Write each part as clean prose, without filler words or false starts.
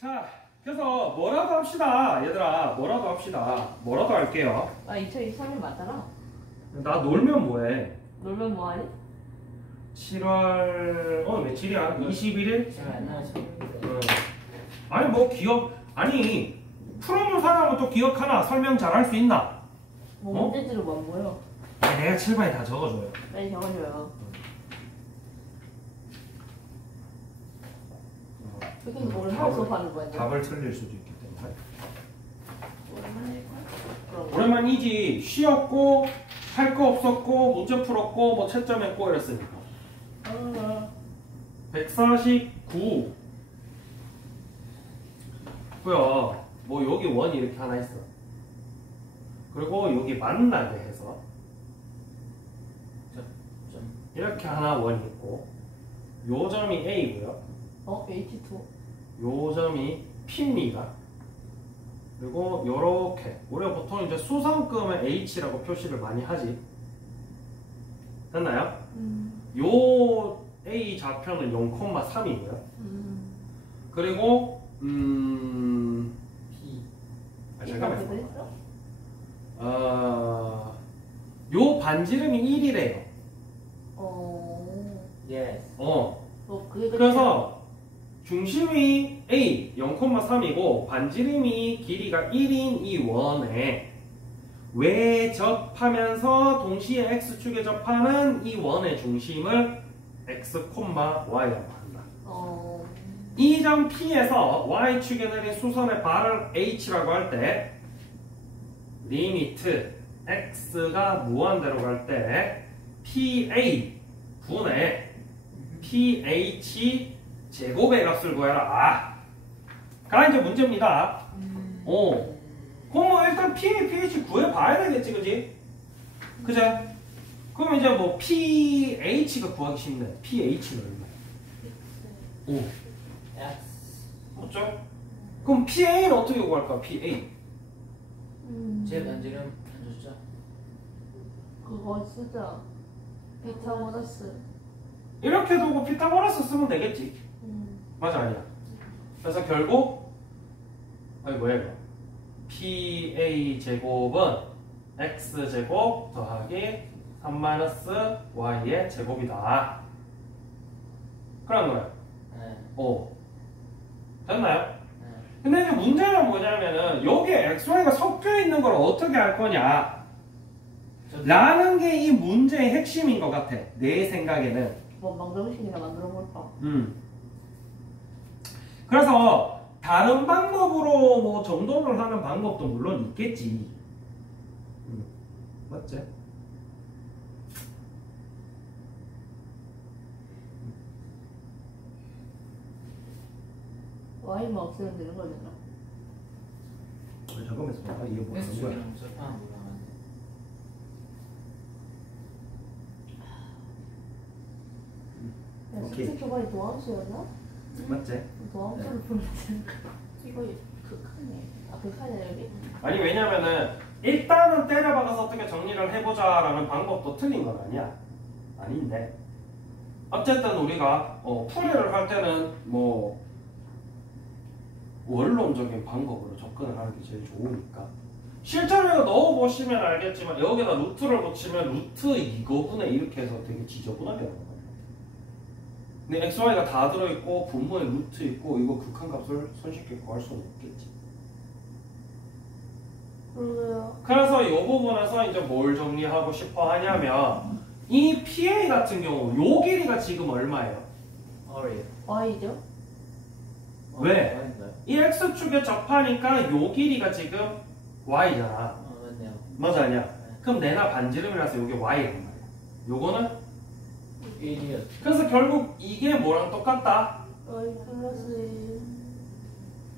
자, 그래서 뭐라도 합시다. 얘들아, 뭐라도 합시다. 뭐라도 할게요. 아 2023년 맞잖아. 나 놀면 뭐해? 놀면 뭐하니? 7월 며칠이야? 21일? 제가 안 나왔었는데. 아니 뭐 기억 아니 풀어놓은 사람은 또 기억하나? 설명 잘 할 수 있나? 뭐 문제지로 뭐 뭐요? 아니, 내가 7번에 다 적어줘요. 빨리 적어줘요. 여기 뭘 하면서 하는 거야? 답을 틀릴 수도 있기 때문에. 오랜만일걸? 그럼 오랜만이지. 쉬었고 할 거 없었고 문제 풀었고 뭐 채점했고 이랬으니까. 149 고요. 뭐 여기 원이 이렇게 하나 있어. 그리고 여기 만나게 해서 이렇게 하나 원이 있고 요 점이 A고요. H2 요 점이 P입니다. 그리고 요렇게 우리가 보통 이제 수성금의 H라고 표시를 많이 하지. 됐나요? 요 A 좌표는 0,3이고요. 그리고 P. 잠깐만. 요 반지름이 1이래요. Yes. 그게 그래서 중심이 A 0,3이고 반지름이 길이가 1인 이 원에 외접하면서 동시에 X축에 접하는 이 원의 중심을 X, Y라고 한다. 이 점 P에서 Y축에 내린 수선의 발을 H라고 할 때 리미트 X가 무한대로 갈 때 PA 분의 PH 제곱의 값을 구해라. 가 이제 문제입니다. 그럼 뭐 일단 PA, PH 구해봐야 되겠지, 그지? 그제? 그럼 이제 뭐 PH가 구하기 쉽네. PH는 얼마야? X. 맞죠? 그럼 PA는 어떻게 구할까? PA. 제 반지름 안 줬죠? 그거 쓰자. 피타고라스. 이렇게 두고 피타고라스 쓰면 되겠지. 맞아, 아니야? 그래서 결국 뭐야 이거? PA 제곱은 X 제곱 더하기 3-Y의 제곱이다. 그런 거야. 네. 됐나요? 네. 근데 이제 문제는 뭐냐면은 여기에 XY가 섞여 있는 걸 어떻게 할 거냐 라는 게 이 문제의 핵심인 것 같아. 내 생각에는. 뭐 망정식이나 만들어 볼까? 그래서 다른 방법으로 뭐 정돈을 하는 방법도 물론 있겠지. 맞지? Y만 없애면 되는 거잖아. 잠깐만 있어봐. 이게 뭐 하는 거야? X축이랑 접하는 올라가네. 오케이. 수직교관이 도함수였나? 맞지? 도함수를 풀면 되니까. 이거 극한이네. 극한이야 여기? 아니 왜냐면은 일단은 때려박아서 어떻게 정리를 해보자라는 방법도 틀린 건 아니야. 아닌데 어쨌든 우리가 풀이를 할 때는 뭐 원론적인 방법으로 접근을 하는 게 제일 좋으니까. 실제로 이거 넣어보시면 알겠지만 여기다 루트를 붙이면 루트 이거분에 이렇게 해서 되게 지저분하게 나와요. 근데 XY가 다 들어있고 분모에 루트 있고 이거 극한값을 손쉽게 구할 수는 없겠지. 그러게요. 그래서 이 부분에서 이제 뭘 정리하고 싶어 하냐면 이 PA 같은 경우 요 길이가 지금 얼마예요? R이요. Y죠? 왜? Y인가요? 이 X축에 접하니까 요 길이가 지금 Y잖아. 맞네요. 맞아 아니야? 그럼 내나 반지름이라서 요게 Y란 말이야. 요거는 1이요. 그래서 결국 이게 뭐랑 똑같다? Y 플러스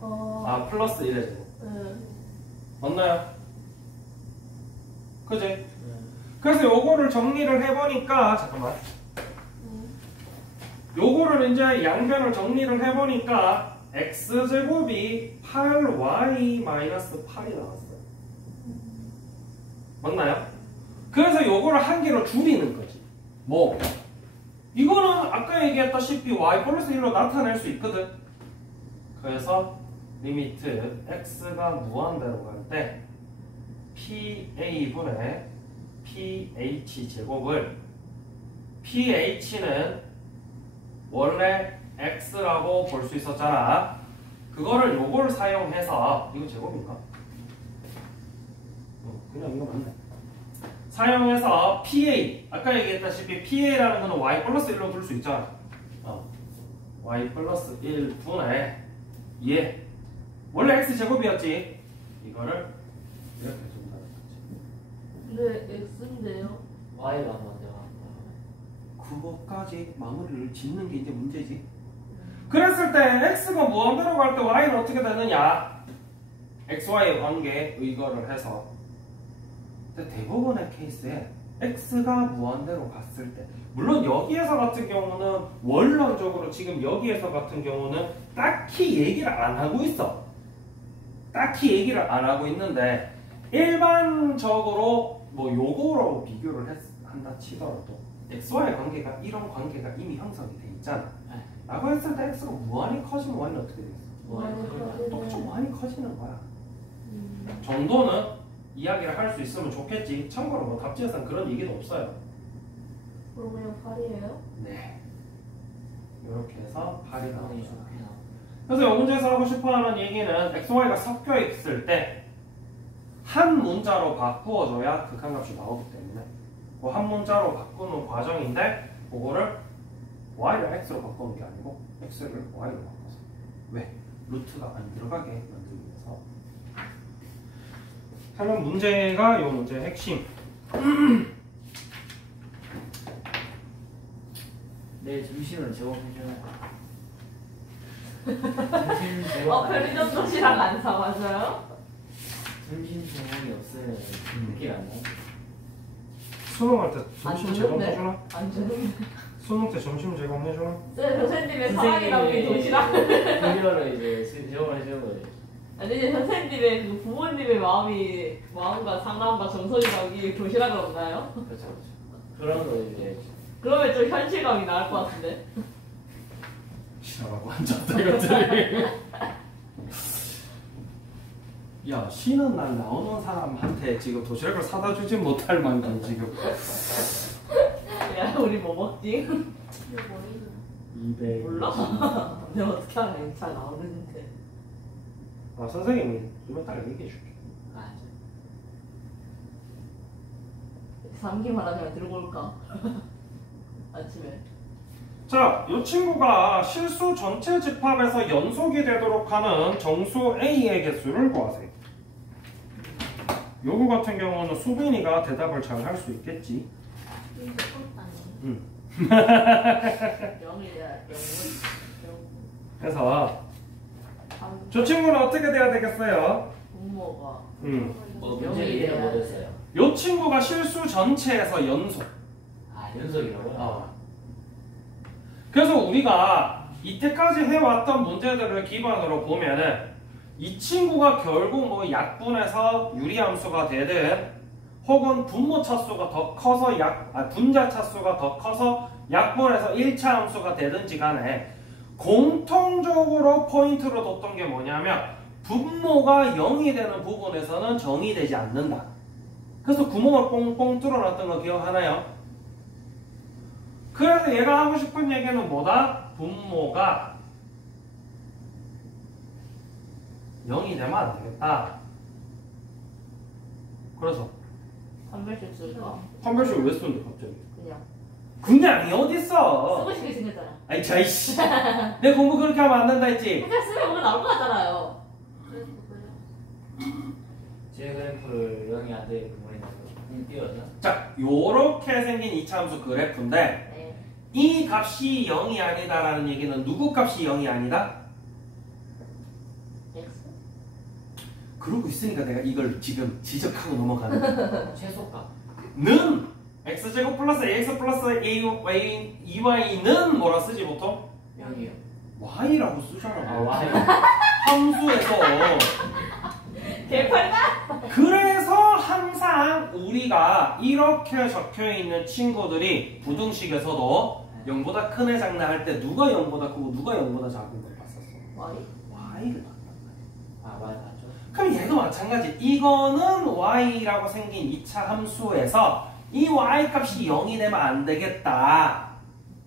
1. 플러스 1의 제곱. 네. 맞나요? 그지? 네. 그래서 요거를 정리를 해보니까 잠깐만 요거를 이제 양변을 정리를 해보니까 x제곱이 8y-8이 나왔어요. 맞나요? 그래서 요거를 한 개로 줄이는 거지. 뭐 이거는 아까 얘기했다시피 y 플러스 1로 나타낼 수 있거든. 그래서 리미트 x가 무한대로 갈 때 PA분의 PH 제곱을 PH는 원래 x라고 볼 수 있었잖아. 그거를 요걸 사용해서 이거 제곱인가? 그냥 이거 맞네. 사용해서 PA 아까 얘기했다시피 PA라는 거는 y 플러스 1로 둘 수 있잖아. y 플러스 1분의 얘 원래 x 제곱이었지. 이거를 이렇게 준다. 근데 X인데요? Y가 뭔데요? 그거까지 마무리를 짓는 게 이제 문제지. 그랬을 때 x가 무한대로 갈 때 y는 어떻게 되느냐? xy의 관계에 의거를 해서. 근데 대부분의 케이스에 x가 무한대로 갔을 때, 물론 여기에서 같은 경우는 원론적으로 지금 여기에서 같은 경우는 딱히 얘기를 안 하고 있어. 딱히 얘기를 안 하고 있는데 일반적으로 뭐 요거로 비교를 한다 치더라도 xy의 관계가 이런 관계가 이미 형성이 돼 있잖아. 네. 라고 했을 때 x가 무한히 커지면 y는 어떻게 되겠어? Y 똑같이 무한히 커지는 거야. 정도는 이야기를 할 수 있으면 좋겠지. 참고로 뭐 답지에서는 그런 얘기도 없어요. 그럼 그냥 8이에요? 네. 이렇게 해서 8이 나옵니다. 좋게 나와. 그래서 이 문제에서 하고 싶어하는 얘기는 xy가 섞여 있을 때 한 문자로 바꾸어줘야 극한값이 나오기 때문에 그 한 문자로 바꾸는 과정인데 그거를 y를 x로 바꾸는 게 아니고 x를 y로 바꿔서 왜? 루트가 안 들어가게 만들기 위해서 하는 문제가 이 문제의 핵심. 내일 점심을 제공해주나요? 점심 제공 편의점 도시락 안 사와줘요? 점심 제공이 없으면 느낌이 안 나? 수능할 때 안 점심 주는데? 제공해주나? 안 주는데. 수능 때 점심 제공해주나? 선생님의 사랑이라고 이 도시락. 그거를 이제 제공을 해주는 거지. 아니 이제 선생님의 그 부모님의 마음과 상담과 정성이라고 이 도시락을 없나요? 그렇죠, 그렇죠. 그런 거 이제 그러면 좀 현실감이 나을 것 같은데. 시라고 앉았다 이것들이. 야, 쉬는 날 나오는 사람한테 지금 도시락을 사다 주지 못할 만큼 지금 야 우리 뭐 먹지? 이거 뭐예요? 200. 몰라. 내가 어떻게 알아? 잘 나오는데. 아, 선생님이 좀 이따가 얘기해 줄게. 아, 삼기만 하면 들고 올까? 아침에. 자, 이 친구가 실수 전체 집합에서 연속이 되도록 하는 정수 A의 개수를 구하세요. 요거 같은 경우는 수빈이가 대답을 잘 할 수 있겠지. 이거 똑같다네. 영이 돼야 영. 그래서 저 친구는 어떻게 돼야 되겠어요? 부모가. 뭐 문제 이해를 못했어요. 요 친구가 실수 전체에서 연속. 아, 연속이라고요? 그래서 우리가 이때까지 해왔던 문제들을 기반으로 보면은 이 친구가 결국 뭐 약분해서 유리함수가 되든 혹은 분모 차수가 더 커서 분자 차수가 더 커서 약분해서 1차 함수가 되든지 간에 공통적으로 포인트로 뒀던 게 뭐냐면 분모가 0이 되는 부분에서는 정이 되지 않는다. 그래서 구멍을 뽕뽕 뚫어놨던 거 기억하나요? 그래서 얘가 하고 싶은 얘기는 뭐다? 분모가 0이 되면 안 되겠다. 그래서 한별씩 쓸까? 판별식을 왜 쓰는데 갑자기? 그냥. 그냥이 어딨어? 쓰고 싶게 생겼잖아. 아이 자이씨. 내 공부 그렇게 하면 안 된다 했지? 그냥 쓰면 뭔가 나올 것 같잖아요. 그래서 그래요? 제 그래프를 0이 안 되게 부모님께서 띄워서 자, 요렇게 생긴 이차함수 그래프인데 네. 이 값이 0이 아니다라는 얘기는 누구 값이 0이 아니다? X? 그러고 있으니까 내가 이걸 지금 지적하고 넘어가는 거야. 최소값. 는 x제곱 플러스 ax 플러스 ay는 뭐라 쓰지 보통? 0이요. y라고 쓰잖아. 아, Y. 함수에서. 개판다? 그래서 항상 우리가 이렇게 적혀있는 친구들이 부등식에서도 0보다 큰 애 작나 할 때 누가 0보다 크고 누가 0보다 작은 걸 봤었어? Y? y를 봤단 말이야. 마찬가지. 이거는 y라고 생긴 2차 함수에서 이 y 값이 0이 되면 안 되겠다.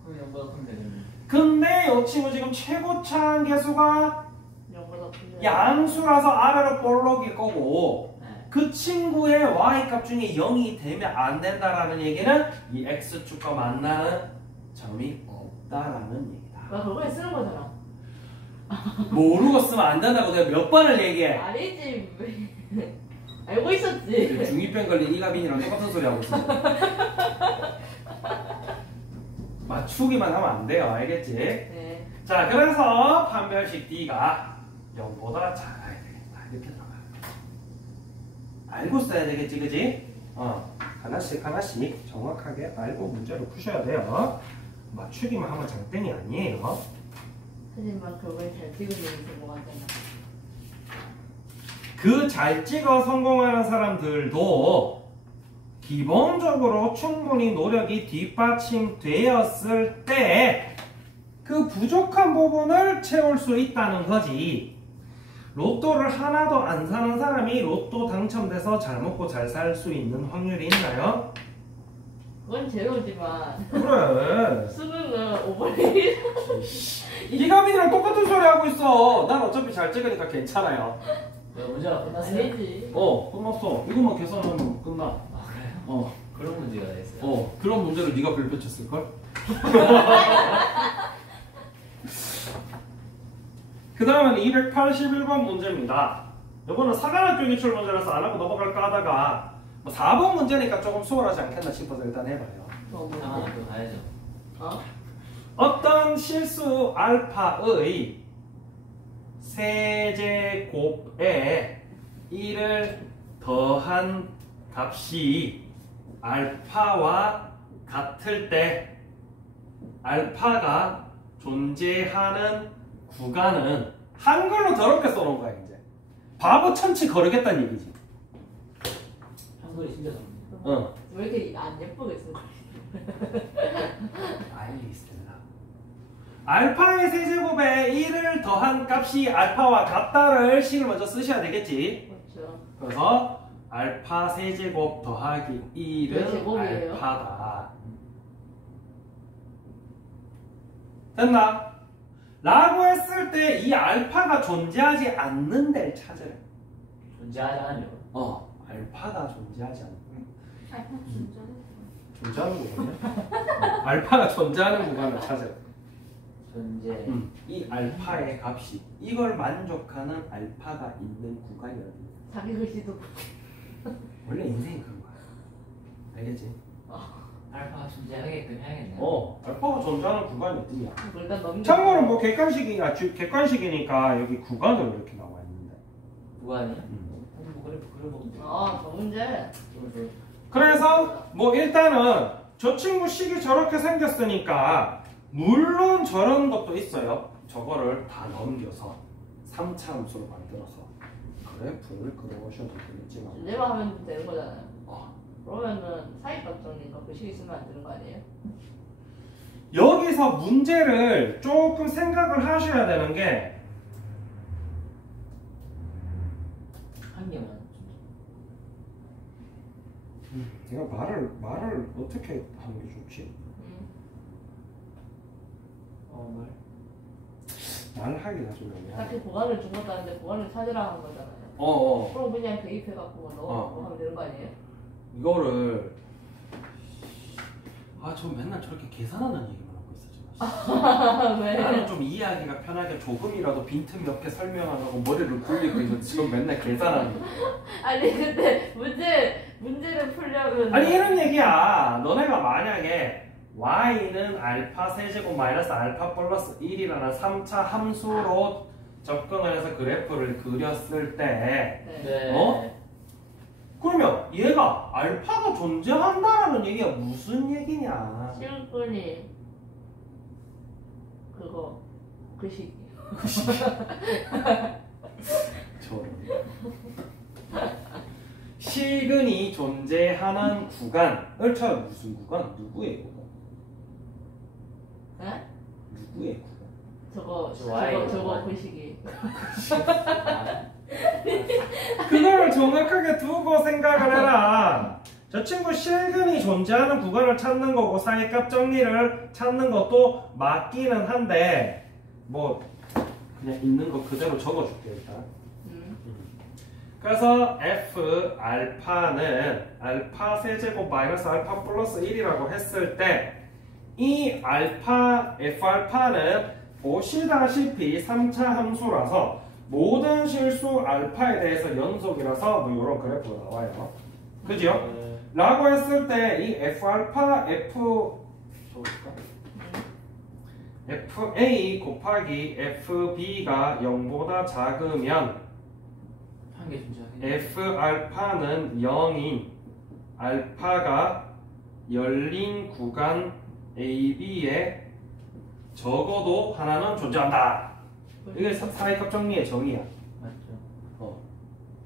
그럼 0보다 크면 되겠네. 근데 이 친구 지금 최고차 한계수가 0보다 크면 양수라서 아래로 볼록일 거고 네. 그 친구의 y값 중에 0이 되면 안 된다라는 얘기는 이 x축과 만나는 점이 없다라는 얘기다. 나 그거에 쓰는 거잖아. 모르고 쓰면 안 된다고 내가 몇 번을 얘기해. 아니지. 알고 있었지. 중2병 걸린 이가빈이랑 똑같은 소리 하고 있어. 맞추기만 하면 안 돼요. 알겠지? 네. 자, 그래서 판별식 D가 0보다 작아야 되겠다. 이렇게 들어가요. 알고 써야 되겠지, 그지? 하나씩 하나씩 정확하게 알고 문제를 푸셔야 돼요. 맞추기만 하면 장땡이 아니에요. 하지만 그걸 잘 찍으면 되고 하잖아. 그 잘 찍어 성공하는 사람들도 기본적으로 충분히 노력이 뒷받침되었을 때 그 부족한 부분을 채울 수 있다는 거지. 로또를 하나도 안 사는 사람이 로또 당첨돼서 잘 먹고 잘 살 수 있는 확률이 있나요? 그건 제로지만 그래. 수능은 5분의 1. 이가민이랑 똑같은 소리 하고 있어. 난 어차피 잘 찍으니까 괜찮아요. 왜 문제가 끝났어요? 아니지. 끝났어. 이것만 계산하면 끝나. 아 그래요? 그런 문제가 있어요. 그런 문제를 네가 별표쳤을걸? 그 다음은 281번 문제입니다. 이거는 사관학교 기출 문제라서 안 하고 넘어갈까 하다가 4번 문제니까 조금 수월하지 않겠나 싶어서 일단 해봐요. 아, 그거 가야죠. 어떤 실수 알파의 세제곱에 1을 더한 값이 알파와 같을 때 알파가 존재하는 구간은 한글로 더럽게 써놓은 거야 이제. 바보 천치 거르겠다는 얘기지. 한글이 진짜 좋네. 왜 이렇게 안 예쁘게 쓰는 거야? 알리스텔라. 알파의 세제곱에 1을 더한 값이 알파와 같다를 식을 먼저 쓰셔야 되겠지. 그렇죠. 그래서 알파 세제곱 더하기 1은 제곱이에요? 알파다. 됐나? 라고 했을 때 이 알파가 존재하지 않는 데를 찾으래. 존재하지 않으려. 알파가 존재하지 않는 알파 진짜네. 존재하는 구간이야? 알파가 존재하는 구간을 찾으래. 존재. 이 알파의 값이 이걸 만족하는 알파가 있는 구간이 어디야? 자기 글씨도 원래 인생이 그런 거야. 알겠지? 알파가 존재하게끔 해야겠네. 알파가 존재하는 구간이 어디냐? 일단 넘겨. 참고로 뭐 객관식이니까 여기 구간으로 이렇게 나와 있는데. 구간이요? 뭐 그래 보면 돼. 저 문제. 그래서 뭐 일단은 저 친구 식이 저렇게 생겼으니까 물론 저런 것도 있어요. 저거를 다 넘겨서 3차 함수로 만들어서 그래프를 그려오셔도 되겠지만 문제만 하면 되는 거잖아요. 어. 그러면은 사이값정리인가 그 식이 쓰면 안 되는 거 아니에요? 여기서 문제를 조금 생각을 하셔야 되는 게 한 개만. 내가 말을 어떻게 하는 게 좋지? 말. 말하기가 좀 애매하네. 딱히 보관을 준 것도 아닌데 보관을 찾으라 하는 거잖아요. 그럼 그냥 대입해갖고 넣어갖고 하면 되는 거 아니에요? 이거를 저 맨날 저렇게 계산하는 얘기만 하고 있어 지금. 왜? 나는 좀 이해하기가 편하게 조금이라도 빈틈이 없게 설명하려고 머리를 굴리고 있는데 지금 맨날 계산하는 거. 아니 근데 문제를 풀려면 아니 이런 얘기야. 너네가 만약에 y는 알파 세제곱 마이너스 알파 플러스 1이라는 3차 함수로 접근을 해서 그래프를 그렸을 때 네. 그러면 얘가 알파가 존재한다라는 얘기가 무슨 얘기냐? 실근이 그거 그 시기. 저런. 실근이 존재하는 구간을 쳐요. 무슨 구간? 누구의 구간? 에? 누구의 구간? 저거 Y. 그 시기. 그걸 정확하게 두고 생각을 해라. 저 친구 실근이 존재하는 구간을 찾는 거고 사이값 정리를 찾는 것도 맞기는 한데 뭐 그냥 있는 거 그대로 적어줄게 일단. 그래서 f 알파는 알파 세제곱 마이너스 알파 플러스 1이라고 했을 때 이 알파 f 알파는 보시다시피 3차 함수라서 모든 실수 알파에 대해서 연속이라서 뭐 이런 그래프가 나와요. 그죠? 라고 했을 때 이 f 알파 fa 곱하기 fb가 0보다 작으면 한개 존재하겠네. f 알파는 0인 알파가 열린 구간 AB에 적어도 하나는 존재한다. 이게 사이값 정리의 정의야. 맞죠.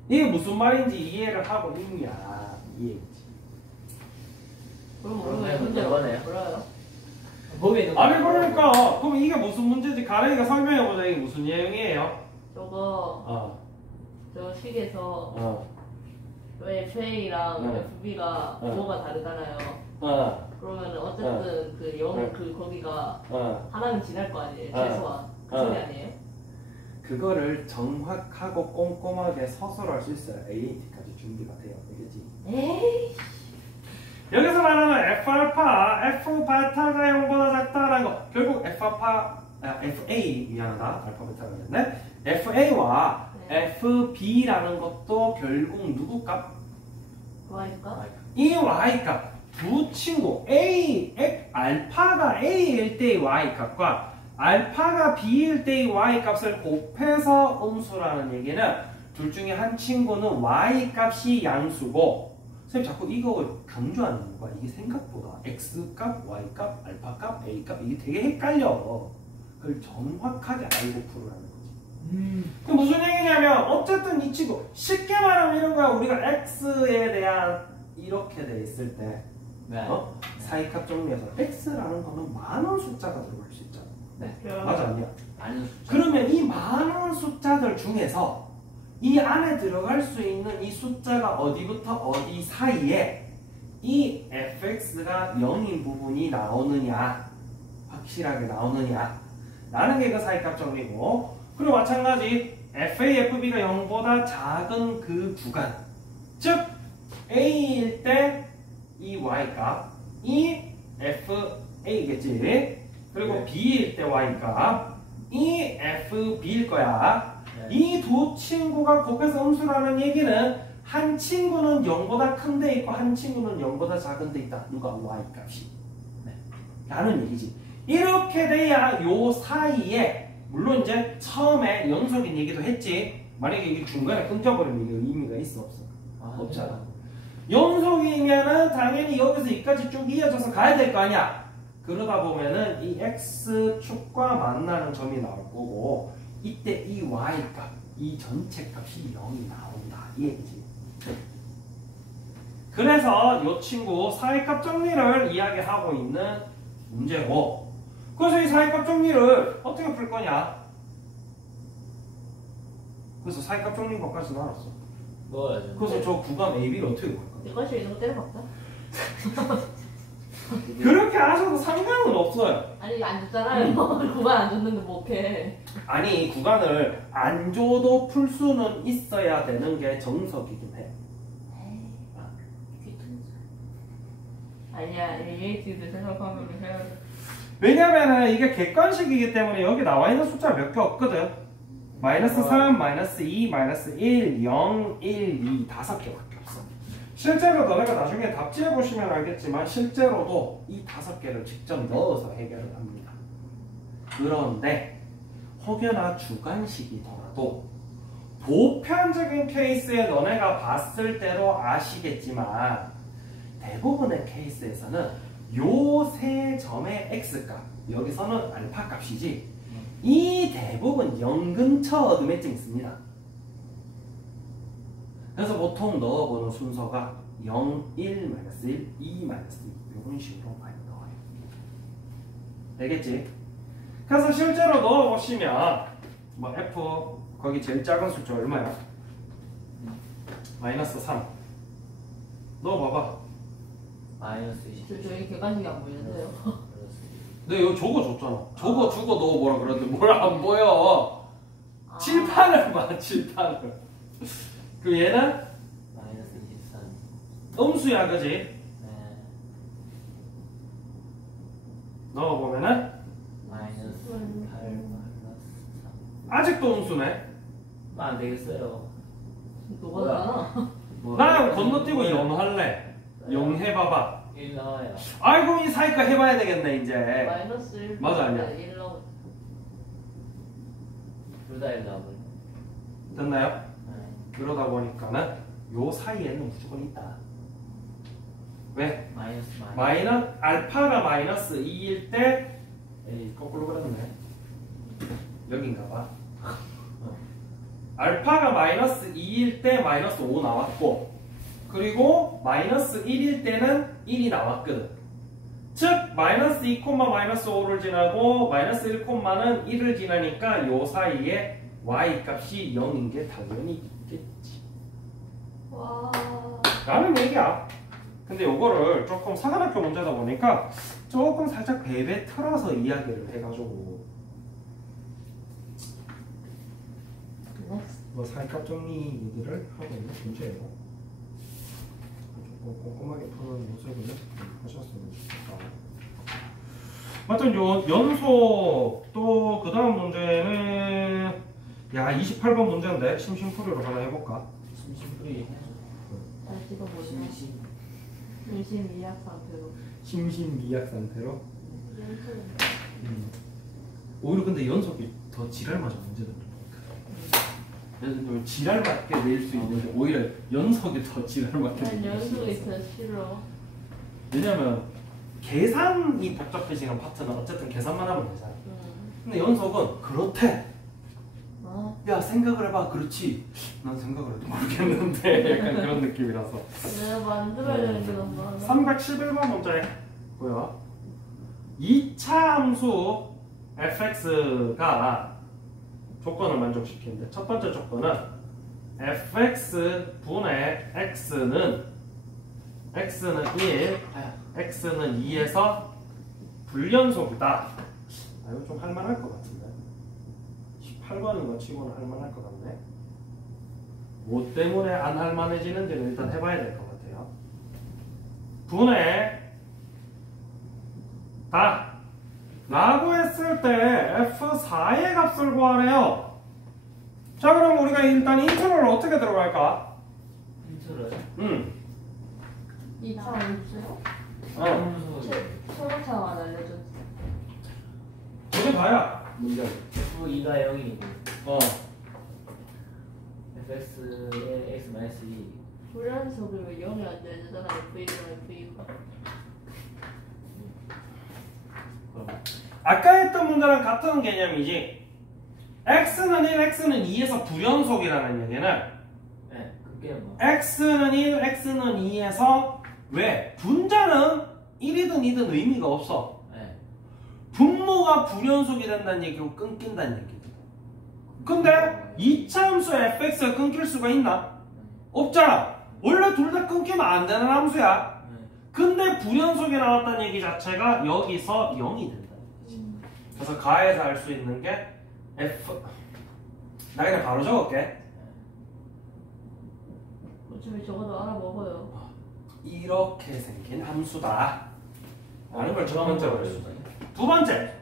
이게 무슨 말인지 이해를 하고 있냐? 이해했지. 그럼 그러면 모르면 문제가 이거네요. 몰라요. 거기에 있는 아니 그러니까 그럼 이게 무슨 문제지? 가령이가 설명해보자. 이게 무슨 내용이에요? 저거 저 식에서 FA랑 네. FB가 네. 뭐가 다르잖아요. 그러면 어쨌든 그 0, 그 거기가 하나는 지날 거 아니에요. 최소한 그 소리 아니에요? 그거를 정확하고 꼼꼼하게 서술할 수 있어요. AAT까지 준비가 돼요. 알겠지? 에이. 여기서 말하는 F 알파, F 베타가 0보다 작다라는 거 결국 F 알파, FA 미안하다. 알파 베타가 됐네. FA와 FB라는 것도 결국 누구 값? Y가? 이 Y값 두 친구 알파가 A일 때의 Y값과 알파가 B일 때의 Y값을 곱해서 음수라는 얘기는 둘 중에 한 친구는 Y값이 양수고 선생님 자꾸 이거 강조하는 이유가 이게 생각보다 X값, Y값, 알파값, A값 이게 되게 헷갈려. 그걸 정확하게 알고 풀으라는 거지. 그 무슨 얘기냐면 어쨌든 이 친구 쉽게 말하면 이런 거야. 우리가 X에 대한 이렇게 돼 있을 때 사이값 정리해서 X라는 거는 많은 숫자가 들어갈 수 있잖아. 맞아 아니야? 많은 숫자. 그러면 이 많은 숫자들 중에서 이 안에 들어갈 수 있는 이 숫자가 어디부터 어디 사이에 이 fx가 0인 부분이 나오느냐 확실하게 나오느냐 라는 게 그 사이값 정리고 그리고 마찬가지 fa, fb가 0보다 작은 그 구간 즉 a일 때 이 y값 이 fa겠지 그리고 네. b일 때 y값 이 fb일 거야. 네. 이 두 친구가 곱해서 음수라는 얘기는 한 친구는 0보다 큰 데 있고 한 친구는 0보다 작은 데 있다. 누가 y값이. 네. 라는 얘기지. 이렇게 돼야 요 사이에 물론 이제 처음에 연속인 얘기도 했지. 만약에 이게 중간에 끊겨버리면 이게 의미가 있어 없어? 없잖아. 연속이면은 당연히 여기서 여기까지 쭉 이어져서 가야 될 거 아니야. 그러다 보면은 이 x축과 만나는 점이 나올 거고 이때 이 y값, 이 전체 값이 0이 나온다. 이 얘기지. 그래서 이 친구 사이값 정리를 이야기하고 있는 문제고 그래서 이 사이값 정리를 어떻게 풀 거냐? 그래서 사이값 정리 것까지는 알았어. 뭐야죠? 그래서 저 구간 AB를 어떻게 볼 거야? 이것이 이런 거 때려박자? 그렇게 하셔도 상관은 없어요. 아니 안 줬잖아요. 구간 안 줬는데 뭐 어떡해. 아니 구간을 안 줘도 풀 수는 있어야 되는 게 정석이긴 해. 아니야 AAT도 생각하면 해야 돼. 왜냐면은 이게 객관식이기 때문에 여기 나와 있는 숫자가 몇 개 없거든. 마이너스 3, 마이너스 2, 마이너스 1, 0, 1, 2 다섯 개밖에 없어. 실제로 너네가 나중에 답지해 보시면 알겠지만 실제로도 이 다섯 개를 직접 넣어서 해결을 합니다. 그런데 혹여나 주관식이더라도 보편적인 케이스에 너네가 봤을 때도 아시겠지만 대부분의 케이스에서는 요 세 점의 x값 여기서는 알파 값이지 이 대부분 0 근처 어둠에 좀 있습니다. 그래서 보통 넣어보는 순서가 0, 1, 마이너스 1, 2, 마이너스 2 이런 식으로 많이 넣어요. 알겠지? 그래서 실제로 넣어보시면 뭐 f 거기 제일 작은 숫자 얼마야? 마이너스 3 넣어봐봐. 마이너스 20. 저희 객관식이 안 보이는데요. 내 이거 적어줬잖아. 적어주고 넣어보라 그러는데 뭘 안 보여. 칠판을 봐, 칠판을. 그럼 얘는 마이너스 23. 음수야, 그지? 네. 넣어보면은 마이너스 8 마이너스 3. 아직도 음수네. 안 되겠어요. 녹아잖아. 나 건너뛰고 0 할래. 0 해봐봐. 1 나와요. 아이고 이 사이가 해봐야 되겠네 이제. 마이너스 1. 맞아, 아니야? 1 나오. 둘다 1 나와버려. 됐나요? 네. 그러다 보니까는 요 사이에는 무조건 있다. 왜? 마이너스 알파가 마이너스 2일 때 에이 거꾸로 그렸네. 여긴가 봐. 알파가 마이너스 2일 때 마이너스 5 나왔고, 그리고 마이너스 1일 때는 1이 나왔거든. 즉 마이너스 2, 마이너스 5를 지나고 마이너스 1, 는 1을 지나니까 요 사이에 y 값이 0인 게 당연히 있겠지 와. 라는 얘기야. 근데 요거를 조금 사관학교 문제다 보니까 조금 살짝 베베 틀어서 이야기를 해가지고 뭐 사이값 정리들을 하고 있는 문제예요. 조금 꼼꼼하게 푸는 모습을 하셨으면 좋겠다. 하여튼 요 연속 또 그 다음 문제는 야 28번 문제인데 심심풀이로 하나 해볼까? 심심풀이 해줘. 잘 찍어보시면 심심. 심심 이약 상태로. 심심미약 상태로. 연습. 오히려 근데 연속이 더 지랄 맞아 문제들. 지랄 맞게 낼 수 있는데 오히려 연속이 더 지랄 맞게 난 낼 수 연속이 있어. 더 싫어. 왜냐면 계산이 복잡해지는 파트는 어쨌든 계산만 하면 되잖아. 근데 연속은 그렇대. 야 생각을 해봐. 그렇지. 난 생각을 해도 모르겠는데 약간 그런 느낌이라서. 내가 만들어야 되는 게 너무 많아. 311번 문제 뭐야? 2차 함수 fx가 조건을 만족시키는데 첫 번째 조건은 fx 분의 x는 1, x는 2에서 불연속이다. 아, 이거 좀 할만할 것 같은데. 18번인 거 치고는 할만할 것 같네. 뭐 때문에 안 할만해지는지는 일단 해봐야 될 것 같아요. 분의 다 라고 했을 때 F4의 값을 구하래요. 자 그럼 우리가 일단 인트로를 어떻게 들어갈까? 힌트를. 2차 함수요? 소모차만 알려줬지. 저게 다야 문제. F2가 0이고 어. fx의 x 마이너스 2. 불연속이 왜 0이 안 되잖아. F2가. 아까 했던 문제랑 같은 개념이지. x는 1, x는 2에서 불연속이라는 얘기는 네, 그게 뭐? x는 1, x는 2에서 왜? 분자는 1이든 2든 의미가 없어. 네. 분모가 불연속이 된다는 얘기고 끊긴다는 얘기거든. 근데 2차 함수 fx가 끊길 수가 있나? 없잖아. 원래 둘 다 끊기면 안 되는 함수야. 근데 불연속이 나왔다는 얘기 자체가 여기서 0이 된다. 그래서 가에서 알 수 있는 게 f. 나 그냥 바로 적을게. 어차피 적어도 알아먹어요. 이렇게 생긴 함수다. 라는 걸 첫 번째로 했어. 요 두 번째.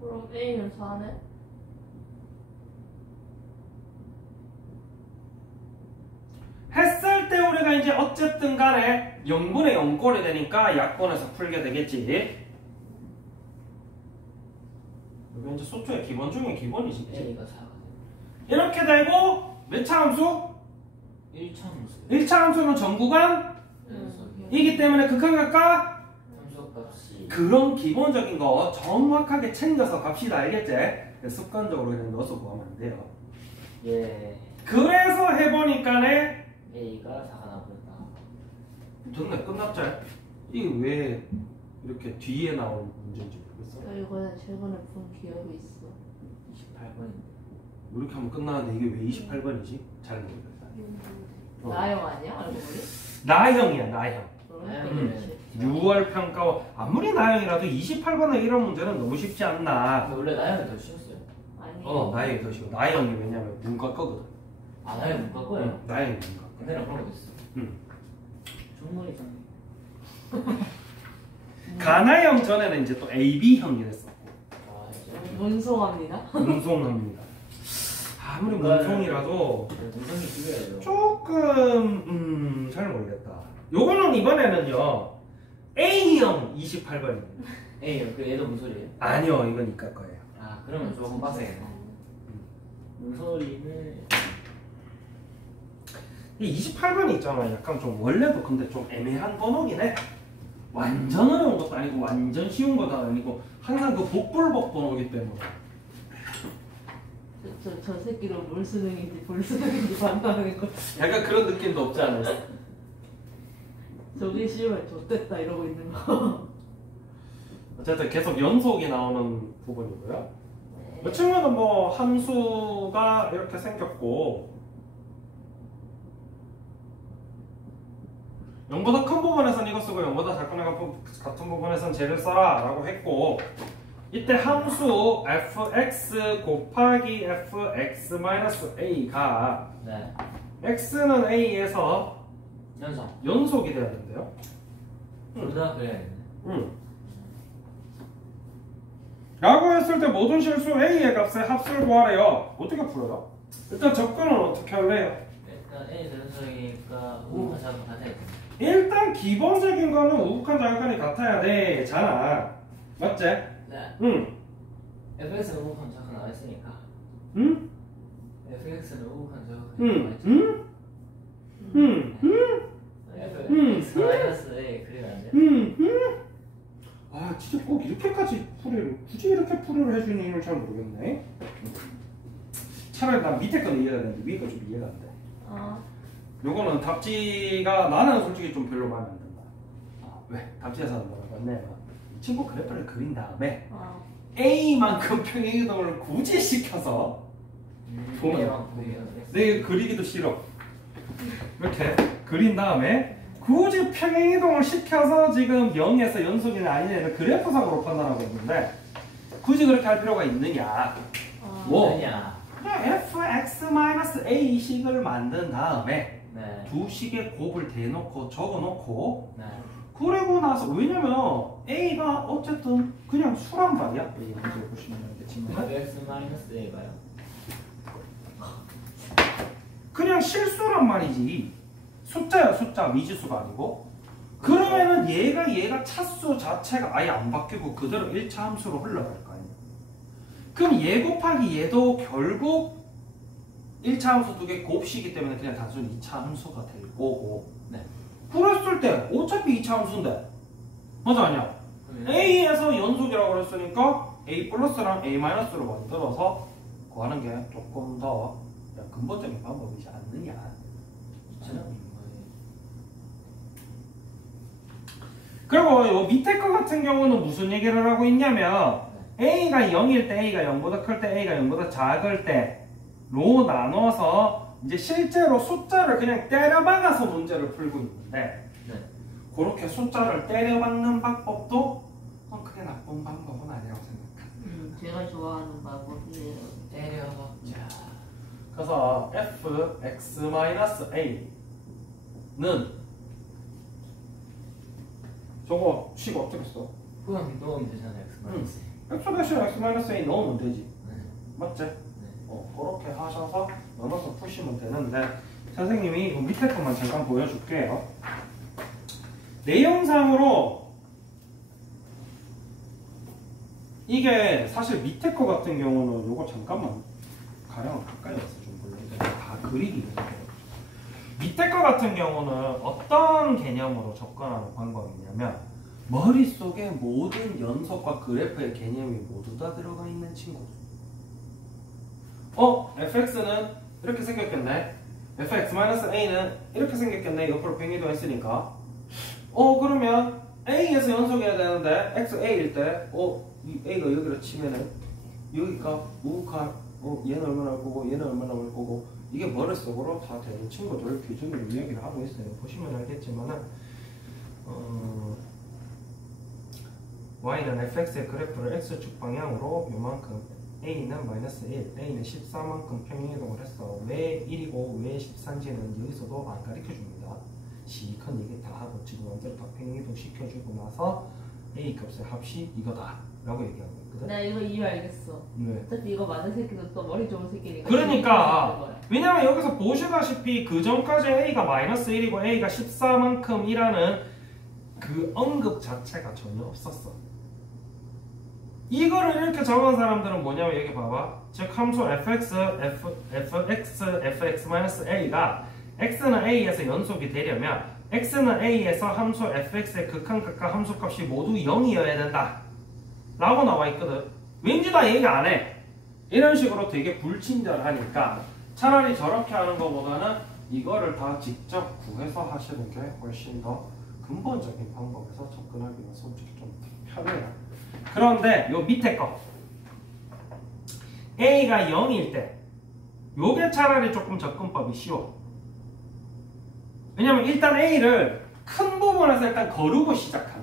그럼 A는 4네? 했을 때 우리가 이제 어쨌든 간에 0분의 0꼴이 되니까 약분해서 풀게 되겠지. 이거 이제 소투의 기본 중에 기본이지. A가 4가 이렇게 되고 몇 차 함수? 1차 함수. 1차 함수는 전구간이기 때문에 극한각과 함수 값이 그런 기본적인 거 정확하게 챙겨서 갑시다. 알겠지? 습관적으로 그냥 넣어서 구하면 안 돼요. 예. 그래서 해보니까네 A가 4가 나버렸다. 됐네. 끝났지? 이게 왜 이렇게 뒤에 나온 문제인지 모르겠어. 이거는 최근에 본 기억이 있어. 28번인데. 이렇게 하면 끝나는데 이게 왜 28번이지? 잘 모르겠다. 나영 아니야? 알고 보니? 나형이야 나형. 그렇지. 6월 평가 아무리 나형이라도 28번에 이런 문제는 너무 쉽지 않나. 원래 나영이 더 쉬웠어요. 아니. 나형이 더 쉬워. 나형이 왜냐면 문과 거거든. 아 나영 문과 거예요? 나형이 문과. 근데는 그런 거 있어. 응. 중문이잖아. 가나형 전에는 이제 또 AB형이 됐었고 아 진짜. 문송합니다. 문송합니다. 아무리 문송이라도 문성이 죽여야죠. 조금 잘 모르겠다. 요거는 이번에는요 A형 28번입니다. 에이 그 얘도 문소리예요? 아니요 이건 이과 거예요. 아 그러면 조금 빡세겠네. 문소리는 이 28번이 있잖아. 약간 좀 원래도 근데 좀 애매한 번호긴 해. 완전 어려운 것도 아니고 완전 쉬운 것도 아니고 항상 그 복불복 번호기 때문에. 저 새끼로 물 수능인지 불 수능인지 판단하는 거. 약간 그런 느낌도 없지 않아요? 저기 쉬우면 좋댔다 이러고 있는 거. 어쨌든 계속 연속이 나오는 부분이고요. 이 친구는 뭐 함수가 이렇게 생겼고 0보다 큰 부분에서는 이거 쓰고 0보다 같은 부분에서는 쟤를 써라 라고 했고 이때 함수 fx 곱하기 fx-a가 네 x는 a에서 연성. 연속이 돼야 된대요. 둘 다 그래야겠네. 라고 했을 때 모든 실수 a의 값의 합수를 구하래요. 어떻게 풀어요? 일단 접근은 어떻게 할래요? 일단 A 연성이니까 우한 작은 같아야 돼. 일단 기본적인 거는 우극한 자극한이 같아야 되잖아. 맞지? 네. 응. fx는 우한 작은 나와 있으니까. 응? fx는 우한 작은 응? 나와 응? 응? fx 마이너스 a 그리면 안 돼? 응? 응? 아 진짜 꼭 이렇게까지 굳이 이렇게 풀이를 해주는 이유를 잘 모르겠네. 차라리 난 밑에 거는 이해가 되는데 위에 거 좀 이해가 안 돼. 요거는 답지가 나는 솔직히 좀 별로 마음에 안 든다. 왜? 답지에서는 뭐라고 했냐면 이 친구 그래프를 그린 다음에 A만큼 평행이동을 굳이 시켜서 보면 내 그리기도 싫어. 이렇게 그린 다음에 굳이 평행이동을 시켜서 지금 0에서 연속이냐 아니냐를 그래프상으로 판단하고 있는데 굳이 그렇게 할 필요가 있느냐. 뭐? 아니야. fx-a 식을 만든 다음에 네. 두 식의 곱을 대놓고 적어놓고 네. 그리고 나서 왜냐면 a가 어쨌든 그냥 수란 말이야. 이 문제 보시면 알겠지만 fx 마이너스 a가요? 그냥 실수란 말이지. 숫자야 숫자 미지수가 아니고. 그러면은 얘가 차수 자체가 아예 안 바뀌고 그대로 1차 함수로 흘러갈 거 아니야. 그럼 얘 곱하기 얘도 결국 1차 함수 두 개 곱식이기 때문에 그냥 단순히 2차 함수가 될 거고. 네. 그랬을 때 어차피 2차 함수인데 맞아 아니야? A에서 연속이라고 그랬으니까 A 플러스랑 A 마이너스로 만들어서 구하는 게 조금 더 근본적인 방법이지 않느냐. 그리고 요 밑에 거 같은 경우는 무슨 얘기를 하고 있냐면 A가 0일 때 A가 0보다 클 때 A가 0보다 작을 때로 나눠서 이제 실제로 숫자를 그냥 때려박아서 문제를 풀고 있는데 네. 그렇게 숫자를 때려박는 방법도 크게 나쁜 방법은 아니라고 생각합니다. 제가 좋아하는 방법이에요. 때려박자. 그래서 fx-a는 저거 식 어떻게 써? 그건 넣으면 되잖아요. x 마이너스 x-a 넣으면 되지. 네. 맞지? 네. 그렇게 하셔서 넣어서 푸시면 되는데 선생님이 이 밑에 것만 잠깐 보여줄게요. 내용상으로 이게 사실 밑에 거 같은 경우는 요거 잠깐만 가령 가까이 와서 좀 볼래요. 다 그리기 밑에 거 같은 경우는 어떤 개념으로 접근하는 방법이냐면 머릿속에 모든 연속과 그래프의 개념이 모두 다 들어가 있는 친구들. fx는 이렇게 생겼겠네. fx-a는 이렇게 생겼겠네. 옆으로 평행이동 했으니까. 그러면 a에서 연속해야 되는데 x a일 때 이 a가 여기로 치면은 여기가 우극한 얘는 얼마나 올 거고 얘는 얼마나 올 거고 이게 머릿속으로 다 되는 친구들 기준으로 이야기를 하고 있어요. 보시면 알겠지만은 y는 fx의 그래프를 x축 방향으로 요만큼 a는 마이너스 1, a는 14만큼 평행이동을 했어. 왜 1이고 왜 14인지는 여기서도 안 가르쳐줍니다. 시큰 얘기 다 하고 지금 완전 다 평행이동 시켜주고 나서 a 값의 합이 이거다 라고 얘기하고 있거든. 나 이거 이유 알겠어. 네. 어차피 이거 맞은 새끼도 또 머리 좋은 새끼니까. 그러니까 왜냐면 여기서 보시다시피 그 전까지 a가 마이너스 1이고 a가 14만큼이라는 그 언급 자체가 전혀 없었어. 이거를 이렇게 적은 사람들은 뭐냐면 여기 봐봐. 즉 함수 fx, fx-a가 x는 a에서 연속이 되려면 x는 a에서 함수 fx의 극한값과 함수값이 모두 0이어야 된다 라고 나와 있거든. 왠지 다 얘기 안 해. 이런 식으로 되게 불친절하니까 차라리 저렇게 하는 것보다는 이거를 다 직접 구해서 하시는 게 훨씬 더 근본적인 방법에서 접근하기가 솔직히 좀 편해요. 그런데 요 밑에 거 a가 0일 때 요게 차라리 조금 접근법이 쉬워. 왜냐면 일단 a를 큰 부분에서 일단 거르고 시작하죠.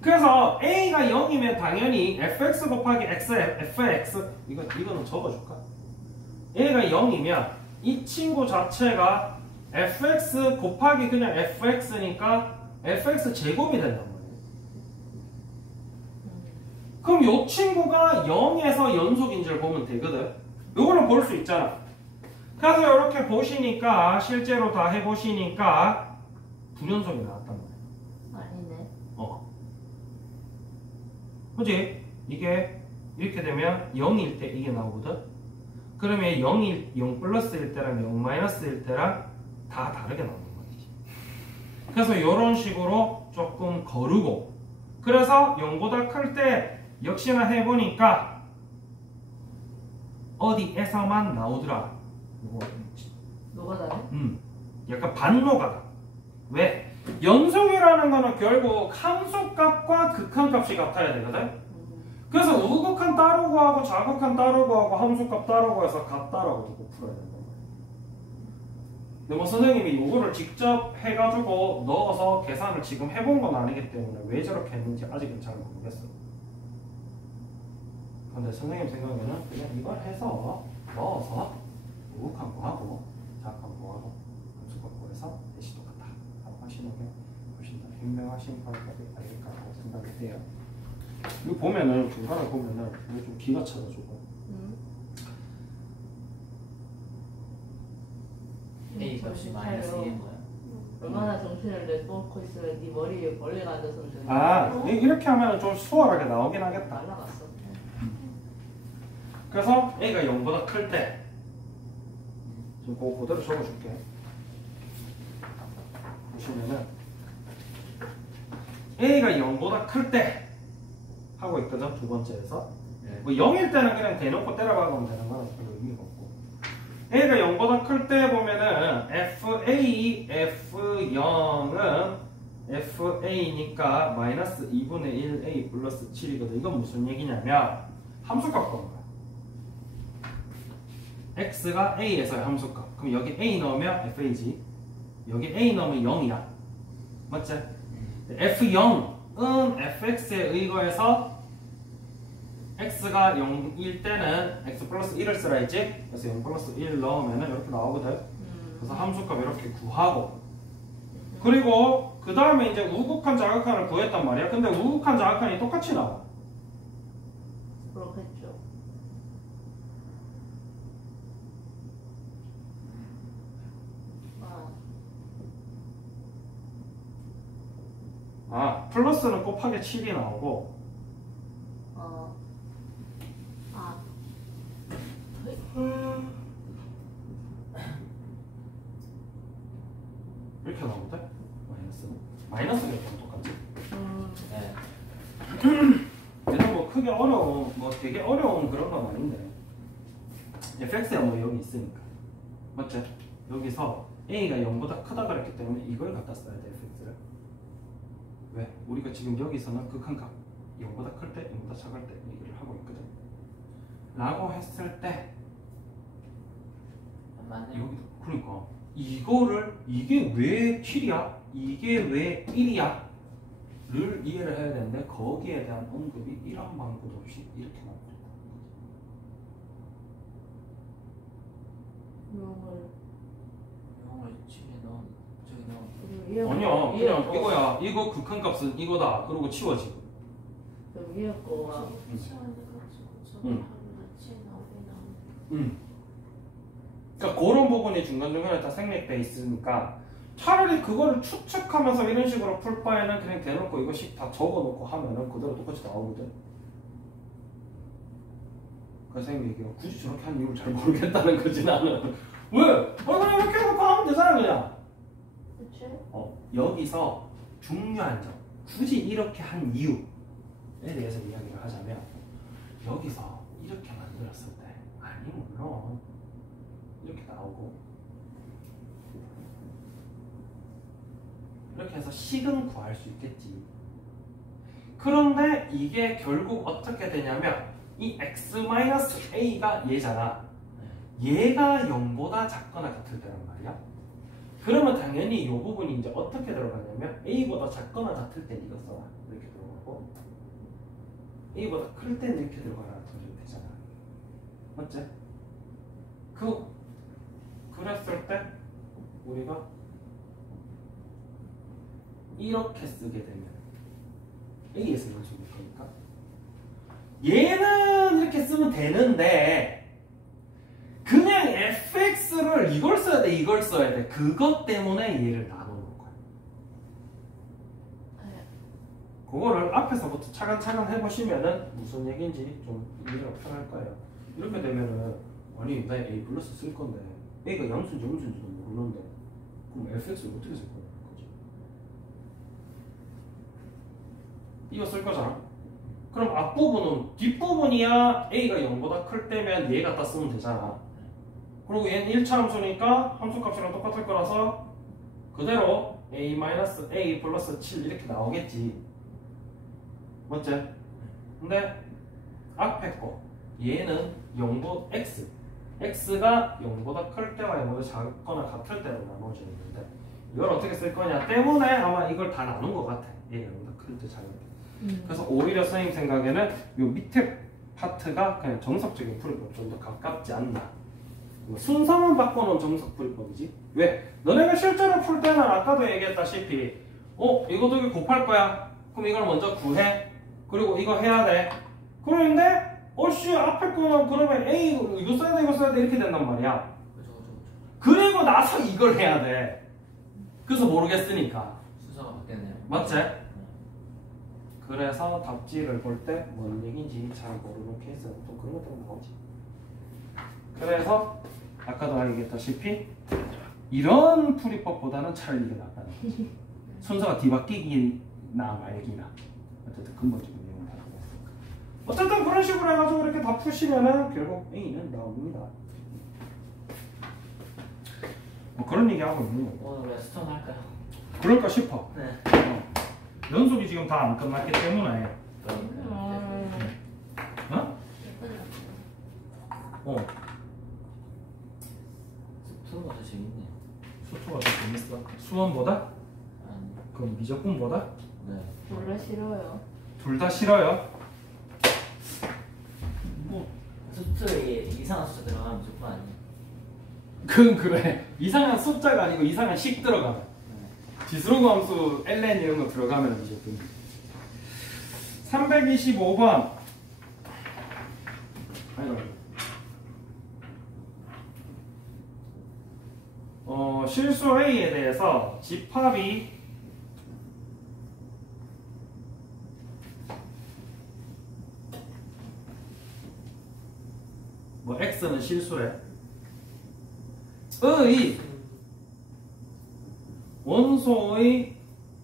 그래서 a가 0이면 당연히 fx 곱하기 fx 이거는 적어줄까? a가 0이면 이 친구 자체가 fx 곱하기 그냥 fx니까 fx 제곱이 된단 말이에요. 그럼 이 친구가 0에서 연속인지를 보면 되거든. 이거는 볼 수 있잖아. 그래서 이렇게 보시니까 실제로 다 해보시니까 불연속이 나왔단 말이야. 아니네. 그치? 이게 이렇게 되면 0일 때 이게 나오거든. 그러면 0 플러스일 때랑 0 마이너스일 때랑 다 다르게 나오는 거지. 그래서 이런 식으로 조금 거르고, 그래서 0보다 클 때 역시나 해보니까 어디에서만 나오더라. 노가다네? 약간 반노가다. 왜? 연속이라는 거는 결국 함수값과 극한값이 같아야 되거든. 그래서 우극한 따로 구하고 좌극한 따로 구하고 함수값 따로 구해서 같다라고 두고 풀어야 된단 말이야. 근데 뭐 선생님이 이거를 직접 해가지고 넣어서 계산을 지금 해본 건 아니기 때문에 왜 저렇게 했는지 아직은 잘 모르겠어. 근데 선생님 생각에는 그냥 이걸 해서 넣어서 우극한 구하고 좌극한 구하고 함수값 구해서 대시 똑같다 라고 하시는 게 훨씬 더 현명하신 방법이 아닐까라고 생각이 돼요. 이거 보면은 중간에 보면은 이거 좀 기가 차가지고 A 값이 마이너스 1인 거야? 얼마나 정신을 내놓고 있으면 네 머리 위에 벌레가 앉아서 되는 아 이렇게 하면은 좀 수월하게 나오긴 하겠다. 날라갔어. 그래서 A가 0보다 클 때 지금 그거 그대로 적어줄게. 보시면은 A가 0보다 클 때 하고 있거든. 두 번째에서 네. 뭐 0일 때는 그냥 대놓고 때려박으면 되는 건 별로 의미가 없고, A가 0보다 클 때 보면은 FA, F0은 FA니까 마이너스 2분의 1 A 플러스 7이거든. 이건 무슨 얘기냐면 함수값 구한 거야. X가 A에서의 함수값. 그럼 여기 A 넣으면 FA지. 여기 A 넣으면 0이야. 맞지? F0은 fx에 의거해서 x가 0일 때는 x 플러스 1을 쓰라 했지? 그래서 0 플러스 1 넣으면 이렇게 나오거든. 그래서 함수값 이렇게 구하고, 그리고 그 다음에 이제 우극한 자극한을 구했단 말이야. 근데 우극한 자극한이 똑같이 나와. 그렇겠죠. 플러스는 곱하기 7이 나오고, 이렇게 나오거든? 마이너스가 이렇게 똑같지? 네. 얘는 뭐 크게 어려운, 뭐 되게 어려운 그런 건 아닌데, fx야 뭐 여기 있으니까. 맞지? 여기서 a가 0보다 크다 그랬기 때문에 이걸 갖다 써야 돼, fx를. 왜? 우리가 지금 여기서는 극한값 0보다 클 때, 0보다 작을 때 얘기를 하고 있거든. 라고 했을 때 맞네. 여기 그러니까 이거를 이게 왜 7이야? 이게 왜 1이야? 를 이해를 해야 되는데 거기에 대한 언급이 이런 방법도 없이 이렇게 나옵니다. 영어를 집에 넣어 저기 넣어. 아니야 그냥 이거야. 이거 극한값은 이거다. 그러고 치워지고. 위에 거가 그러니까 그런 부분이 중간중간에 다 생략돼 있으니까 차라리 그거를 추측하면서 이런 식으로 풀 바에는 그냥 대놓고 이거씩 다 적어놓고 하면은 그대로 똑같이 나오거든. 그래서 선생님 얘기가 굳이 저렇게 하는 이유를 잘 모르겠다는 거지 나는. 왜? 그냥 이렇게 해놓고 하면 되잖아 그냥. 여기서 중요한 점 굳이 이렇게 한 이유에 대해서 이야기를 하자면 여기서 이렇게 만들었을 때 아니 물론 이렇게 나오고 이렇게 해서 식은 구할 수 있겠지. 그런데 이게 결국 어떻게 되냐면 이 x-a가 얘잖아. 얘가 0보다 작거나 같을 때란 말이야. 그러면 당연히 이 부분이 이제 어떻게 들어가냐면 a보다 작거나 같을 땐 이거 써라 이렇게 들어가고 a보다 클 땐 이렇게 들어가라 그러면 되잖아. 맞지? 그랬을 때 우리가 이렇게 쓰게 되면 a에서 이런 식으로 거니까 얘는 이렇게 쓰면 되는데 그냥 fx를 이걸 써야 돼 이걸 써야 돼 그것 때문에 얘를 나누는 거야. 그거를 앞에서부터 차근차근 해보시면은 무슨 얘기인지 좀 이해가 편할 거예요. 이렇게 되면은 아니 나 a 플러스 쓸 건데 a가 양수인지 음수인지도 모르는데 그럼 fx를 어떻게 쓸 거야? 이거 쓸 거잖아. 그럼 앞부분은 뒷부분이야 A가 0보다 클 때면 얘 갖다 쓰면 되잖아. 그리고 얘는 1차 함수니까 함수값이랑 똑같을 거라서 그대로 A 플러스 7 이렇게 나오겠지. 맞지? 근데 앞에 거 얘는 x가 0보다 클 때와 0보다 작거나 같을 때로 나눠져 있는데 이걸 어떻게 쓸 거냐 때문에 아마 이걸 다 나눈 것 같아. 얘가 0보다 클 때 작을 때. 그래서 오히려 선생님 생각에는 이 밑에 파트가 그냥 정석적인 풀이법 좀 더 가깝지 않나. 순서만 바꿔놓은 정석 풀이법이지. 왜? 너네가 실제로 풀 때는 아까도 얘기했다시피 이거 두 개 곱할 거야. 그럼 이걸 먼저 구해. 그리고 이거 해야 돼. 그런데 앞에 거는 그러면 A 이거 써야 돼 이거 써야 돼 이렇게 된단 말이야. 그리고 나서 이걸 해야 돼. 그래서 모르겠으니까. 순서가 바뀌었네요. 맞지? 그래서 답지를 볼 때 뭔 얘기인지 잘 모르는 케이스는 또 그런 것들은 나오지. 그래서 아까도 얘기했다시피 이런 풀이법보다는 차라리 이게 낫다는 거지. 순서가 뒤바뀌기나 말기나 어쨌든 근본적인 내용을 다 나왔으니까. 어쨌든 그런 식으로 해가지고 이렇게 다 푸시면은 결국 A는 나옵니다. 뭐 그런 얘기 하고 있는 거고. 오늘 왜 스톤 할까요? 그럴까 싶어. 네. 연습이 지금 다 안 끝났기 때문에. 스톤가 더 재밌네요. 수초가 더 재밌어? 수원보다? 아니. 그럼 미적분보다? 네. 원래 싫어요. 둘 다 싫어요? 뭐 수트에 이상한 숫자 들어가면 무조건 아니에요. 그건 그래. 이상한 숫자가 아니고 이상한 식 들어가면. 지수로그 함수 ln 이런 거 들어가면 이제 325번. 실수 A에 대해서 집합이 뭐 x는 실수래. 의 원소의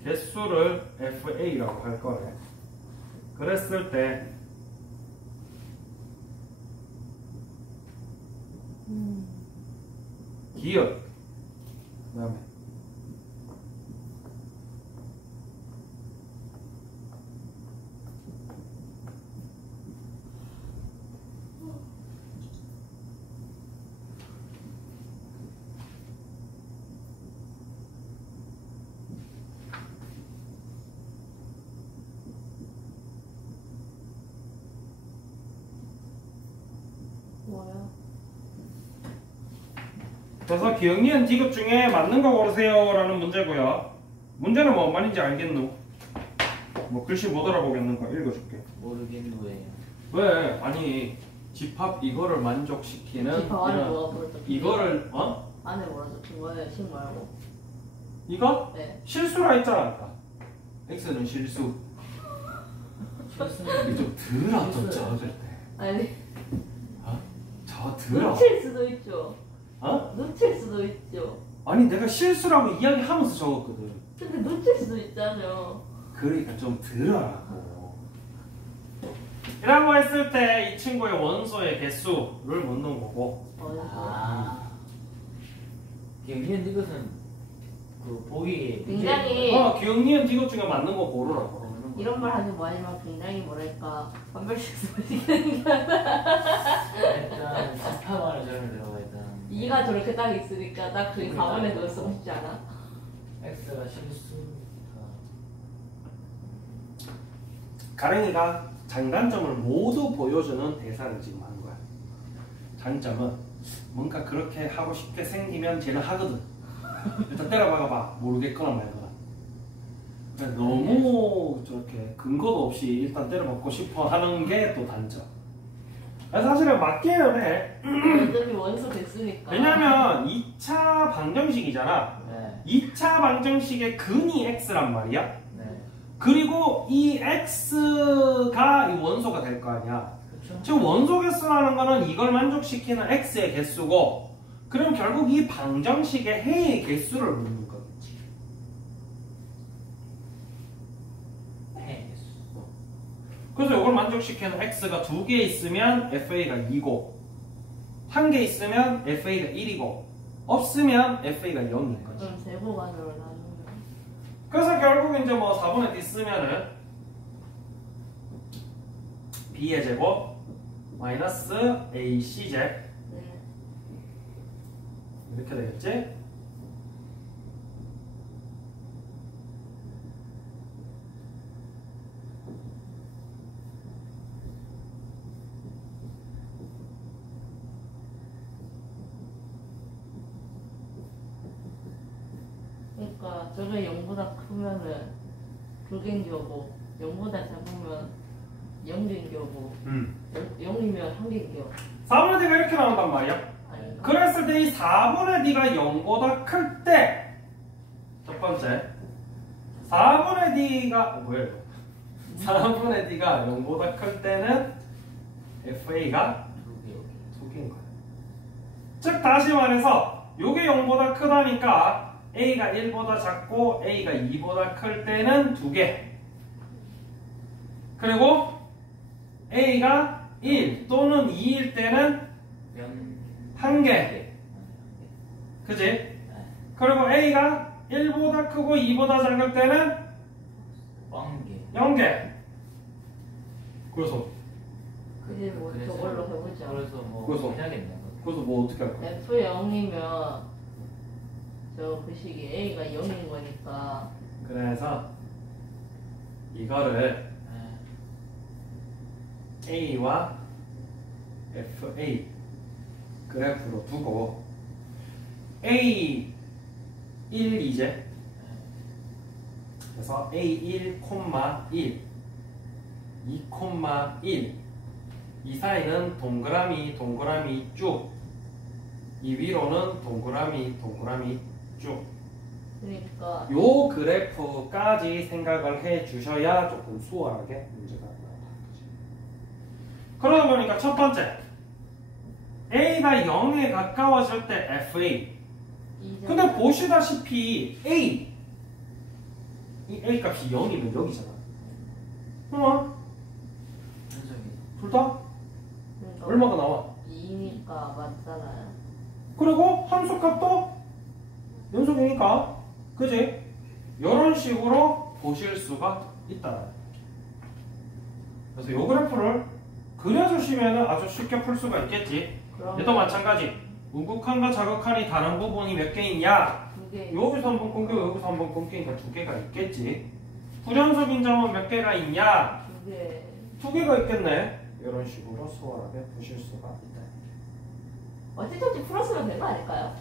개수를 FA라고 할 거래. 그랬을 때 기억 그다음에 뭐야? 그래서 기억니은 디귿 중에 맞는 거 고르세요 라는 문제고요. 문제는 뭔 말인지 알겠노? 뭐 글씨 못 알아보겠는 거 읽어줄게. 모르겠노예요. 왜? 아니 집합 이거를 만족시키는 집합 안에 이런- 뭐가 들었죠? 이거를 어? 안에 뭐라 적힌 거예요? 식 말고. 이거? 네. 실수라 했잖아 아까. x는 실수. 실수는 이게 좀 덜아 좀 실수요. 적을 때. 아니 저 덜아. 놓칠 수도 있죠. 어? 놓칠 수도 있죠. 아니 내가 실수라고 이야기하면서 적었거든. 근데 놓칠 수도 있잖아요. 그러니까 좀 들어라고. 이라고 했을 때 이 친구의 원소의 개수를 묻는 거고. 아. 기억니은 이것은 그 보기 굉장히 기억니은 디귿 중에 맞는 거 고르라고. 이런 말 하기 뭐하지만 굉장히 뭐랄까 판별식으로 얘기하는 게 일단 집합안에 저를 들어가야 돼. 이가 저렇게 딱 있으니까 딱 그 가만에 넣어 쓰고 싶지 않아? X가 실수니까. 가랭이가 장단점을 모두 보여주는 대사를 지금 하는 거야. 장점은 뭔가 그렇게 하고 싶게 생기면 쟤는 하거든. 일단 때려박아봐. 모르겠거나 말거나. 그러니까 너무 저렇게 근거도 없이 일단 때려박고 싶어 하는 게 또 단점. 사실은 맞기는 해. 어차피 원소 됐으니까. 왜냐면 2차 방정식이잖아. 네. 2차 방정식의 근이 x란 말이야. 네. 그리고 이 x가 이 원소가 될 거 아니야. 그렇죠. 지금 원소 개수라는 거는 이걸 만족시키는 x의 개수고, 그럼 결국 이 방정식의 해의 개수를 묻는 거겠지. 네. 그래서 이걸 만족시키는 x가 2개 있으면 fa가 2고, 1개 있으면 fa가 1이고, 없으면 fa가 0인 거지. 그럼 제곱안으로 나누면 그래서 결국 이제 뭐 4분의 d 쓰면은 b의 제곱 마이너스 ac 제곱 네. 이렇게 되겠지? 그러니까 저게 0보다 크면은 2개인 거고 0보다 작으면 0개인 거고 0이면 1개인 거 4분의 d가 이렇게 나온단 말이야. 아닌가? 그랬을 때 이 4분의 d가 0보다 클 때 첫 번째 4분의 d가 뭐야 이거? 4분의 d가 0보다 클 때는 fa가 2개인 거야. 즉 다시 말해서 요게 0보다 크다니까 a가 1보다 작고 a가 2보다 클 때는 2개. 그리고 a가 1 또는 2일 때는 1개. 그지? 그리고 a가 1보다 크고 2보다 작을 때는 0개. 그래서 그게 뭐 저걸로 해보자. 그래서 뭐 그래서. 해야겠네. 그래서 뭐 어떻게 할 거야? F0이면 저 그 식이 A가 0인 거니까 그래서 이거를 a와 fa 그래프로 두고 a 1이제 그래서 a1, 1, 2, 1 이 사이는 동그라미 쭉, 이 위로는 동그라미 쭉. 그러니까 요 그래프까지 생각을 해 주셔야 조금 수월하게 문제가 나온다. 그러다 보니까 첫 번째 a가 0에 가까워질 때 fa. 근데 보시다시피 이 a 값이 0이면 여기잖아. 둘 다 그러니까 얼마가 나와? 2니까 맞잖아요. 그리고 함수값도 연속이니까, 그지? 이런 식으로 보실 수가 있다. 그래서 이 그래프를 그려주시면 아주 쉽게 풀 수가 있겠지. 그럼 얘도 마찬가지. 우극한과 자극한이 다른 부분이 몇 개 있냐? 2개 여기서 한번 끊겨, 여기서 한번 끊기니까 2개가 있겠지. 불연속인 점은 몇 개가 있냐? 2개 2개가 있겠네. 이런 식으로 수월하게 보실 수가 있다. 실전지 풀었으면 된 거 아닐까요?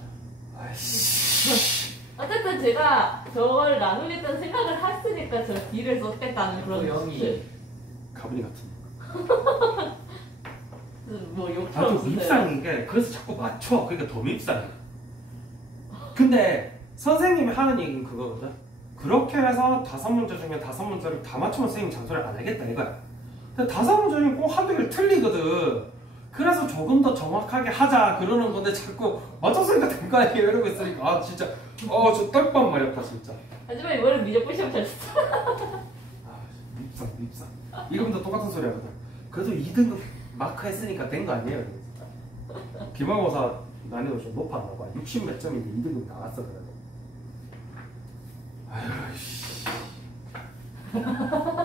아이씨. 어쨌든 제가 저걸 나누겠다는 생각을 했으니까 저 D를 썼겠다는 그런 영이 가브리 같은. 뭐 욕처럼 아주 쓰세요. 밉상인 게 그래서 자꾸 맞춰. 그러니까 더 밉상해. 근데 선생님이 하는 얘기는 그거거든. 그렇게 해서 5문제 중에 5문제를 다 맞추면 선생님 잔소리 안 하겠다 이거야. 근데 5문제 중에 꼭 한두 개를 틀리거든. 그래서 조금 더 정확하게 하자 그러는 건데 자꾸 맞췄으니까 된 거 아니에요 이러고 있으니까 아 진짜 저 떡밥 말렸다 진짜. 하지만 이번엔 미적분 시험 잘 썼어. 아 밉상. 이거보다 똑같은 소리 하거든. 그래도 2등급 마크 했으니까 된 거 아니에요. 기말고사 난이도 좀 높았나 봐. 60 몇 점인데 2등급 나왔어 그래도. 아휴 씨.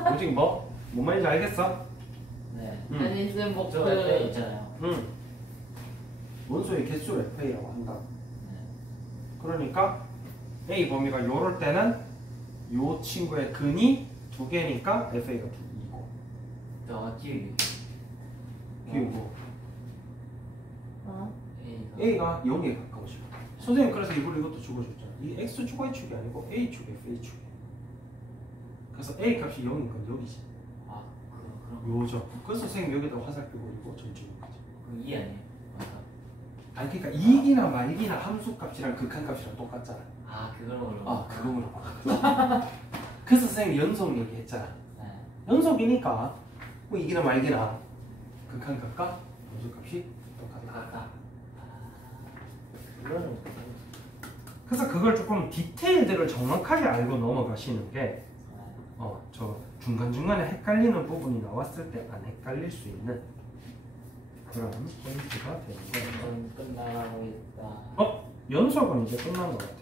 솔직히 뭔 말인지 알겠어? 네. 아니 지금 뭐 저 FA 있잖아요. 응. 원소의 개수를 FA라고 한다. 네. 그러니까 A 범위가 요럴 때는 요 친구의 근이 2개니까 FA가 2고 저 기울기. 기울고 어? A가 0에 가까워지고 선생님 그래서 이것도 죽어줬잖아. 이 X축 Y축이 아니고 A축 FA축. 그래서 A 값이 0인 건 여기지. 아 그럼 요죠. 그래서 선생님 여기다 화살표 그리고 전체 여기지. 그럼 2 아니에요? 맞다. 아니 그러니까 이기나 말기나 함수값이랑 극한값이랑 똑같잖아. 아 그걸로. 아 그거 물어봐. 그래서 선생님 연속 얘기했잖아. 네. 연속이니까 뭐 이기나 말기나 극한값과 함수값이 똑같다. 맞다. 이거는 그래서 그걸 조금 디테일들을 정확하게 알고 넘어가시는 게 저 중간중간에 헷갈리는 부분이 나왔을 때 안 헷갈릴 수 있는 그런 포인트가 되는 거예요. 전 끝나고 있다. 연속은 이제 끝난 것 같아.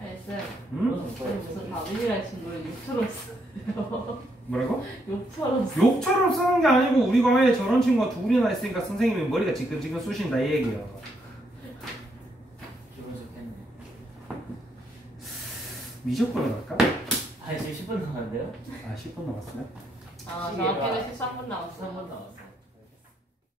아니 쌤 응? 무슨 다빈이라는 친구를 욕처럼 써요. 뭐라고? 욕처럼 써. 욕처럼 쓰는 게 아니고 우리가 왜 저런 친구가 둘이나 있으니까 선생님이 머리가 지끈지끈 쑤신다 이 얘기야. 기분 좋겠네. 미적분을 할까? 아니 지금 10분 남았는데요? 아 10분 남았어요? 아 시계가 정확히는 13분 남았어. 3분 남았어.